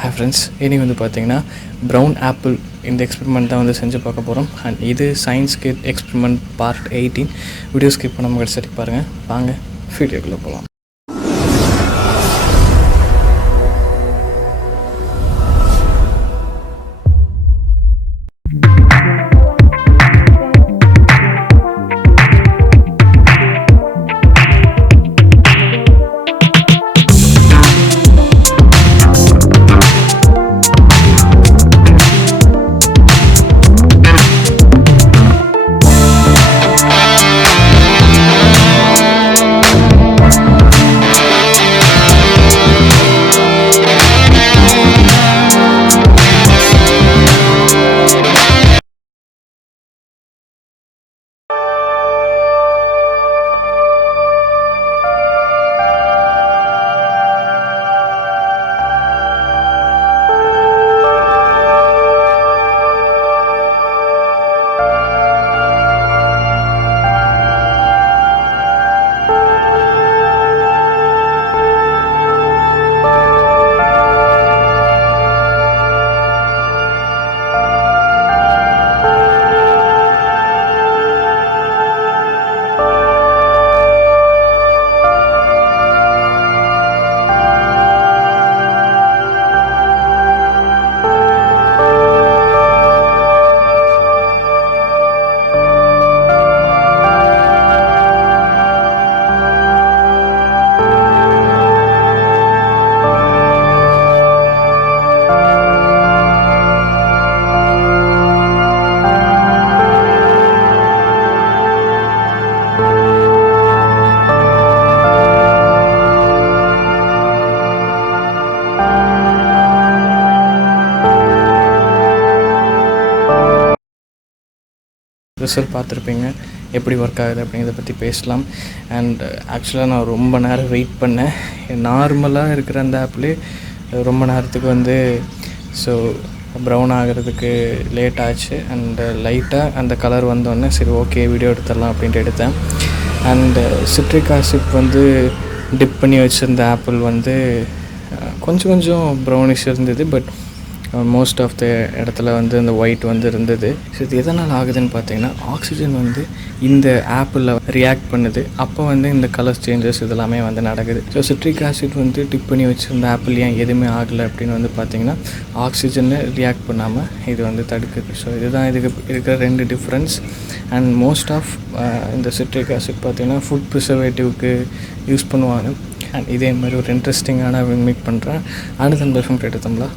Hi friends, இன்றைக்கி வந்து பார்த்திங்கன்னா ப்ரௌன் ஆப்பிள் இந்த எக்ஸ்பெரிமெண்ட் தான் வந்து செஞ்சு பார்க்க போகிறோம். அண்ட் இது science kit experiment part 18. Video skip பண்ணாமல் கடைசி பாருங்கள். வாங்க வீடியோக்குள்ளே போகலாம். ரிசல்ட் பார்த்துருப்பீங்க, எப்படி ஒர்க் ஆகுது அப்படிங்கிறத பற்றி பேசலாம். அண்ட் ஆக்சுவலாக நான் ரொம்ப நேரம் வெயிட் பண்ணேன். நார்மலாக இருக்கிற அந்த ஆப்லேயே ரொம்ப நேரத்துக்கு வந்து ஸோ ப்ரௌன் ஆகிறதுக்கு லேட் ஆச்சு. அண்டு லைட்டாக அந்த கலர் வந்தோடனே சரி ஓகே வீடியோ எடுத்துடலாம் அப்படின்ட்டு எடுத்தேன். அண்டு சிட்ரிக் ஆசிட் வந்து டிப் பண்ணி வச்சுருந்த ஆப்பிள் வந்து கொஞ்சம் ப்ரௌனிஷ் இருந்தது. பட் மோஸ்ட் ஆஃப் த இடத்துல வந்து அந்த ஒயிட் வந்து இருந்தது. ஸோ இது எதனால் ஆகுதுன்னு பார்த்தீங்கன்னா ஆக்சிஜன் வந்து இந்த ஆப்பிளில் ரியாக்ட் பண்ணுது. அப்போ வந்து இந்த கலர் சேஞ்சஸ் இதெல்லாமே வந்து நடக்குது. ஸோ சிட்ரிக் ஆசிட் வந்து டிப் பண்ணி வச்சுருந்த ஆப்பிள் ஏன் எதுவுமே ஆகலை அப்படின்னு வந்து பார்த்திங்கன்னா ஆக்சிஜனை ரியாக்ட் பண்ணாமல் இது வந்து தடுக்குது. ஸோ இதுதான் இதுக்கு இருக்கிற ரெண்டு டிஃப்ரென்ஸ். அண்ட் மோஸ்ட் ஆஃப் இந்த சிட்ரிக் ஆசிட் பார்த்திங்கன்னா ஃபுட் ப்ரிசர்வேட்டிவ்க்கு யூஸ் பண்ணுவாங்க. அண்ட் இதே மாதிரி ஒரு இன்ட்ரெஸ்டிங்கான மீட் பண்ணுறேன். அடுத்த பெர்ஃபெக்ட் எடுத்தோம்ல.